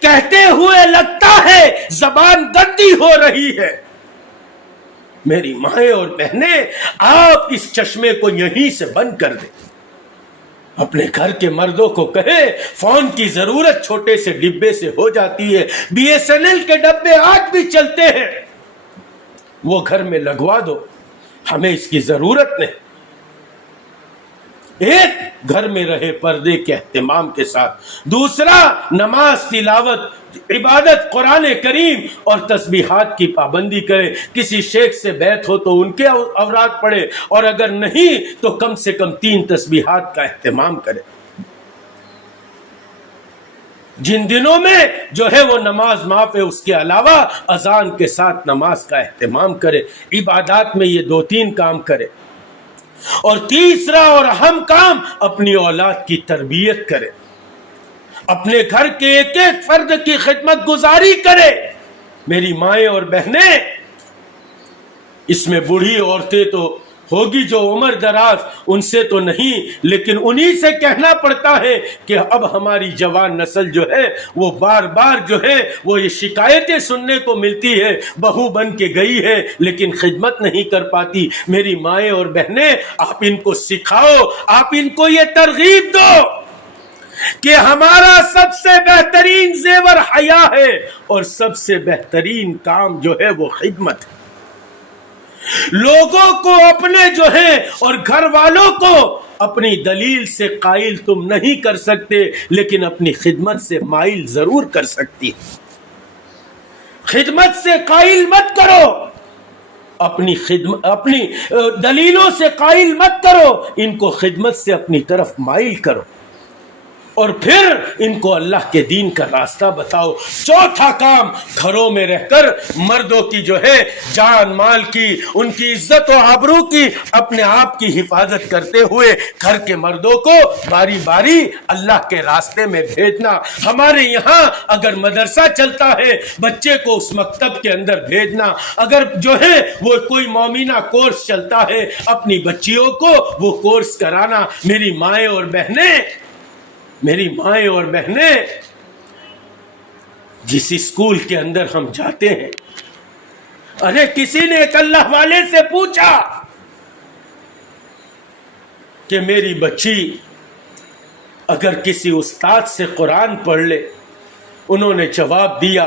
کہتے ہوئے لگتا ہے زبان گندی ہو رہی ہے. میری مائیں اور بہنیں آپ اس چشمے کو یہیں سے بند کر دیں. اپنے گھر کے مردوں کو کہے فون کی ضرورت چھوٹے سے ڈبے سے ہو جاتی ہے, BSNL کے ڈبے آج بھی چلتے ہیں, وہ گھر میں لگوا دو, ہمیں اس کی ضرورت نہیں. ایک گھر میں رہے پردے کے اہتمام کے ساتھ, دوسرا نماز, تلاوت, عبادت, قرآن کریم اور تسبیحات کی پابندی کرے. کسی شیخ سے بیعت ہو تو ان کے اوراد پڑھے, اور اگر نہیں تو کم سے کم 3 تسبیحات کا اہتمام کرے. جن دنوں میں جو ہے وہ نماز معاف ہے, اس کے علاوہ اذان کے ساتھ نماز کا اہتمام کرے. عبادات میں یہ 2-3 کام کرے. اور تیسرا اور اہم کام اپنی اولاد کی تربیت کرے, اپنے گھر کے ایک ایک فرد کی خدمت گزاری کرے. میری مائیں اور بہنیں, اس میں بوڑھی عورتیں تو ہوگی جو عمر دراز, ان سے تو نہیں, لیکن انہی سے کہنا پڑتا ہے کہ اب ہماری جوان نسل جو ہے وہ بار بار جو ہے وہ یہ شکایتیں سننے کو ملتی ہے, بہو بن کے گئی ہے لیکن خدمت نہیں کر پاتی. میری مائیں اور بہنیں آپ ان کو سکھاؤ, آپ ان کو یہ ترغیب دو کہ ہمارا سب سے بہترین زیور حیا ہے, اور سب سے بہترین کام جو ہے وہ خدمت ہے. لوگوں کو اپنے جو ہے اور گھر والوں کو اپنی دلیل سے قائل تم نہیں کر سکتے, لیکن اپنی خدمت سے مائل ضرور کر سکتی. خدمت سے قائل مت کرو. اپنی دلیلوں سے قائل مت کرو، ان کو خدمت سے اپنی طرف مائل کرو، اور پھر ان کو اللہ کے دین کا راستہ بتاؤ۔ چوتھا کام، گھروں میں رہ کر مردوں کی جو ہے جان مال کی، ان کی عزت و آبرو کی، اپنے آپ کی حفاظت کرتے ہوئے گھر کے مردوں کو باری باری اللہ کے راستے میں بھیجنا۔ ہمارے یہاں اگر مدرسہ چلتا ہے، بچے کو اس مکتب کے اندر بھیجنا، اگر جو ہے وہ کوئی مومنہ کورس چلتا ہے، اپنی بچیوں کو وہ کورس کرانا۔ میری مائیں اور بہنیں، جس اسکول کے اندر ہم جاتے ہیں، ارے کسی نے ایک اللہ والے سے پوچھا کہ میری بچی اگر کسی استاد سے قرآن پڑھ لے، انہوں نے جواب دیا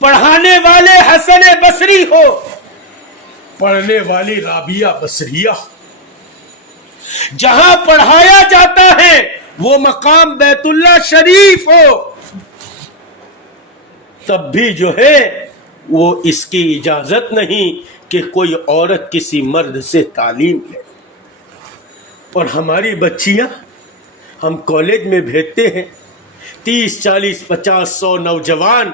پڑھانے والے حسن بصری ہو، پڑھنے والی رابعہ بصریہ ہو، جہاں پڑھایا جاتا ہے وہ مقام بیت اللہ شریف ہو، تب بھی جو ہے وہ اس کی اجازت نہیں کہ کوئی عورت کسی مرد سے تعلیم لے۔ اور ہماری بچیاں ہم کالج میں بھیجتے ہیں، 30 40 50 100 نوجوان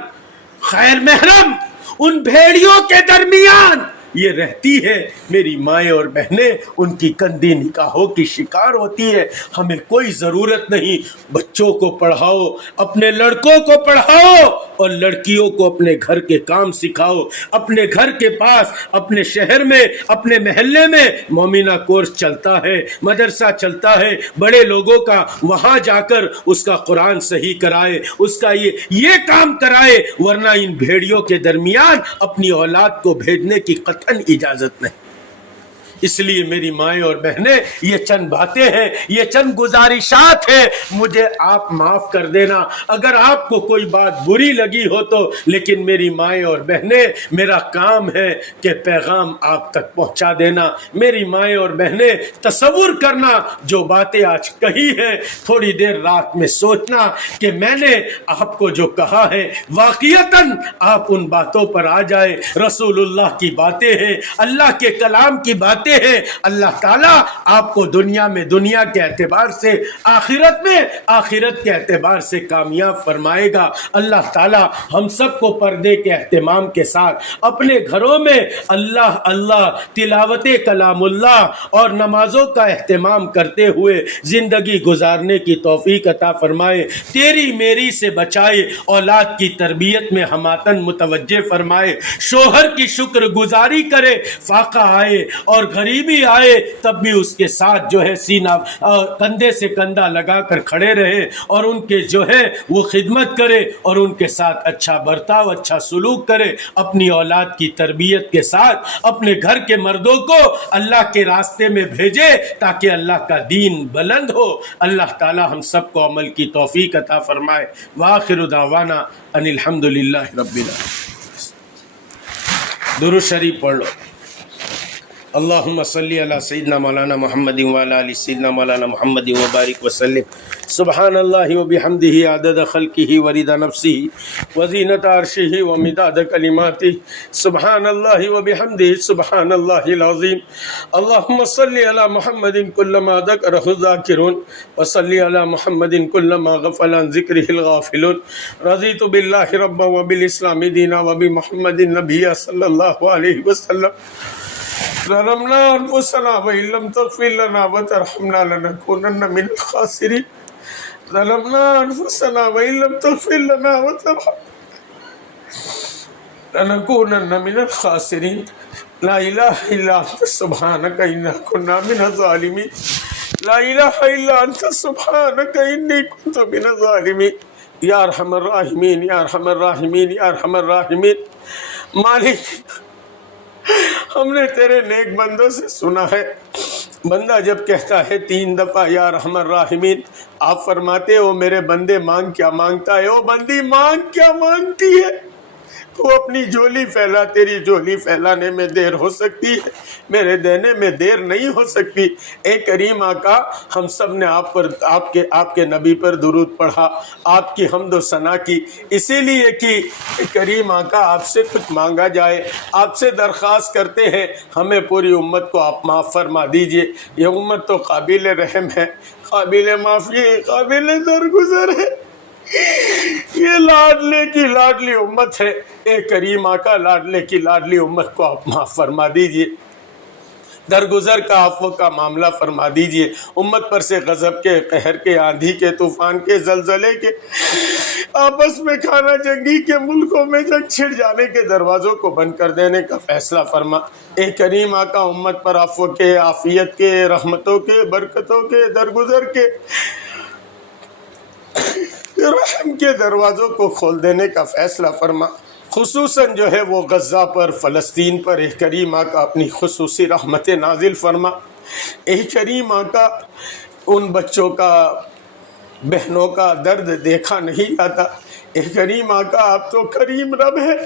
خیر محرم ان بھیڑیوں کے درمیان یہ رہتی ہے۔ میری مائیں اور بہنیں ان کی گندی نگاہوں کی شکار ہوتی ہے۔ ہمیں کوئی ضرورت نہیں، بچوں کو پڑھاؤ، اپنے لڑکوں کو پڑھاؤ اور لڑکیوں کو اپنے گھر کے کام سکھاؤ۔ اپنے گھر کے پاس، اپنے شہر میں، اپنے محلے میں مومنہ کورس چلتا ہے، مدرسہ چلتا ہے بڑے لوگوں کا، وہاں جا کر اس کا قرآن صحیح کرائے، اس کا یہ کام کرائے، ورنہ ان بھیڑیوں کے درمیان اپنی اولاد کو بھیجنے کی قطعاً اجازت نہیں۔ اس لیے میری مائیں اور بہنیں، یہ چند باتیں ہیں، یہ چند گزارشات ہیں، مجھے آپ معاف کر دینا اگر آپ کو کوئی بات بری لگی ہو تو، لیکن میری مائیں اور بہنیں، میرا کام ہے کہ پیغام آپ تک پہنچا دینا۔ میری مائیں اور بہنیں، تصور کرنا جو باتیں آج کہی ہیں، تھوڑی دیر رات میں سوچنا کہ میں نے آپ کو جو کہا ہے واقعتاً آپ ان باتوں پر آ جائے۔ رسول اللہ کی باتیں ہیں، اللہ کے کلام کی باتیں ہیں، اللہ تعالیٰ آپ کو دنیا میں دنیا کے اعتبار سے، آخرت میں آخرت کے اعتبار سے کامیاب فرمائے گا۔ اللہ تعالیٰ ہم سب کو پردے کے اہتمام کے ساتھ اپنے گھروں میں اللہ تلاوت کلام اللہ اور نمازوں کا اہتمام کرتے ہوئے زندگی گزارنے کی توفیق عطا فرمائے، تیری میری سے بچائے، اولاد کی تربیت میں ہماتن متوجہ فرمائے، شوہر کی شکر گزاری کرے، فاقہ آئے اور غریبی آئے تب بھی اس کے ساتھ جو ہے سینہ کندھے سے کندھا لگا کر کھڑے رہے اور ان کے جو ہے وہ خدمت کرے اور ان کے ساتھ اچھا برتاؤ، اچھا سلوک کرے، اپنی اولاد کی تربیت کے ساتھ اپنے گھر کے مردوں کو اللہ کے راستے میں بھیجے تاکہ اللہ کا دین بلند ہو۔ اللہ تعالی ہم سب کو عمل کی توفیق عطا فرمائے۔ وآخر دعوانا ان الحمدللہ رب العالمین۔ درود شریف پڑھ لو۔ اللہم صلی علی سیدنا مولانا محمد وعلی آل سیدنا مولانا محمد وبارک وسلم۔ سبحان اللہ وبحمدہ عدد خلقہ ورضا نفسہ وزینۃ عرشہ ومداد کلماتہ۔ سبحان اللہ وبحمدہ سبحان اللہ العظیم۔ اللہم صلی علی محمد کلما ذکرہ الذاکرون وصلی علی محمد کلما غفل عن ذکرہ الغافلون۔ رضیت باللہ ربا وبالاسلام دینا وبمحمد نبی صلی اللہ علیہ وسلم۔ ظلمنا انفسنا وان لم تغفر لنا وترحمنا لنكونن من الخاسرين۔ ظلمنا انفسنا وان لم تغفر لنا وترحمنا لنكونن من الخاسرين۔ لا الہ الا انت سبحانک انا كنا من الظالمین۔ لا الہ الا انت سبحانک انی کنت من الظالمین۔ یا ارحم الراحمین، یا ارحم الراحمین، یا ارحم الراحمین۔ مالک، ہم نے تیرے نیک بندوں سے سنا ہے، بندہ جب کہتا ہے 3 دفعہ یا ارحم الراحمین، آپ فرماتے ہو میرے بندے مانگ کیا مانگتا ہے، او بندی مانگ کیا مانگتی ہے؟ تو اپنی جھولی پھیلا، تیری جھولی پھیلانے میں دیر ہو سکتی ہے، میرے دینے میں دیر نہیں ہو سکتی۔ اے کریم آقا، ہم سب نے آپ کے نبی پر درود پڑھا، آپ کی حمد و ثنا کی، اسی لیے کہ کریم آقا آپ سے کچھ مانگا جائے، آپ سے درخواست کرتے ہیں، ہمیں پوری امت کو آپ معاف فرما دیجئے۔ یہ امت تو قابل رحم ہے، قابل معافی ہے، قابل درگزر ہے، یہ لاڈلے کی لاڈلی امت ہے۔ اے کریم آقا، لاڈلے کی لاڈلی امت کو آپ معاف فرما دیجئے، درگزر کا عفو کا معاملہ فرما دیجئے، امت پر سے غضب کے، قہر کے، آندھی کے، طوفان کے، زلزلے کے، آپس میں کھانا جنگی کے، ملکوں میں جنگ چھڑ جانے کے دروازوں کو بند کر دینے کا فیصلہ فرما۔ اے کریم آقا، امت پر عفو کے، عافیت کے، رحمتوں کے، برکتوں کے، درگزر کے، رحم کے دروازوں کو کھول دینے کا فیصلہ فرما۔ خصوصاً جو ہے وہ غزہ پر، فلسطین پر، اے کریم آقا اپنی خصوصی رحمت نازل فرما۔ اے کریم آقا، ان بچوں کا، بہنوں کا درد دیکھا نہیں جاتا، اے کریم آقا آپ تو کریم رب ہے،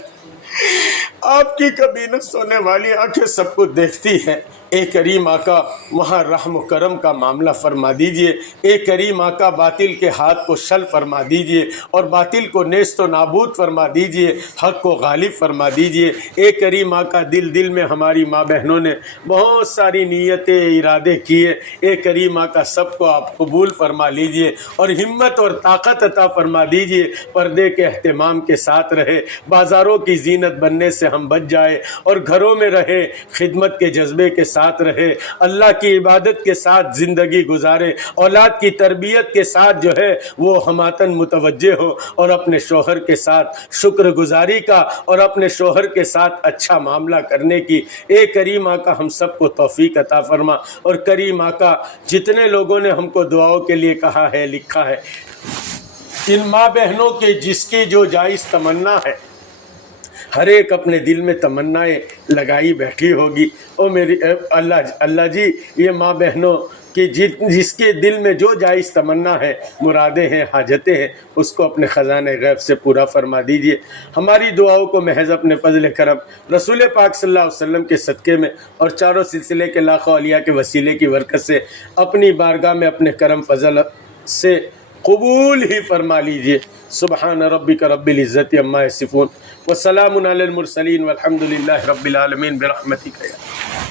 آپ کی کبھی نہ سونے والی آنکھیں سب کچھ دیکھتی ہیں۔ اے کریم آقا، وہاں رحم و کرم کا معاملہ فرما دیجئے۔ اے کریم آقا، باطل کے ہاتھ کو شل فرما دیجئے اور باطل کو نیست و نابود فرما دیجئے، حق کو غالب فرما دیجئے۔ اے کریم آقا، دل دل میں ہماری ماں بہنوں نے بہت ساری نیتیں، ارادے کیے، اے کریم آقا سب کو آپ قبول فرما لیجئے اور ہمت اور طاقت عطا فرما دیجئے، پردے کے اہتمام کے ساتھ رہے، بازاروں کی زینت بننے سے ہم بچ جائے اور گھروں میں رہے، خدمت کے جذبے کے ساتھ رہے، اللہ کی عبادت کے ساتھ زندگی گزارے، اولاد کی تربیت کے ساتھ جو ہے وہ ہماتن متوجہ ہو اور اپنے شوہر کے ساتھ شکر گزاری کا اور اپنے شوہر کے ساتھ اچھا معاملہ کرنے کی اے کریم آقا ہم سب کو توفیق عطا فرما۔ اور کریم آقا، جتنے لوگوں نے ہم کو دعاؤں کے لیے کہا ہے، لکھا ہے، ان ماں بہنوں کے جس کی جو جائز تمنا ہے، ہر ایک اپنے دل میں تمنائیں لگائی بیٹھی ہوگی۔ او میری اللہ جی، یہ ماں بہنوں کی جس کے دل میں جو جائز تمنا ہے، مرادیں ہیں، حاجتیں ہیں، اس کو اپنے خزانے غیب سے پورا فرما دیجئے۔ ہماری دعاؤں کو محض اپنے فضل کرم، رسول پاک صلی اللہ علیہ وسلم کے صدقے میں اور چاروں سلسلے کے لاکھوں اولیاء کے وسیلے کی برکت سے اپنی بارگاہ میں اپنے کرم فضل سے قبول ہی فرما لیجئے۔ سبحان ربک رب العزت عما یصفون وسلام علی المرسلین والحمد للہ رب العالمین برحمتک یا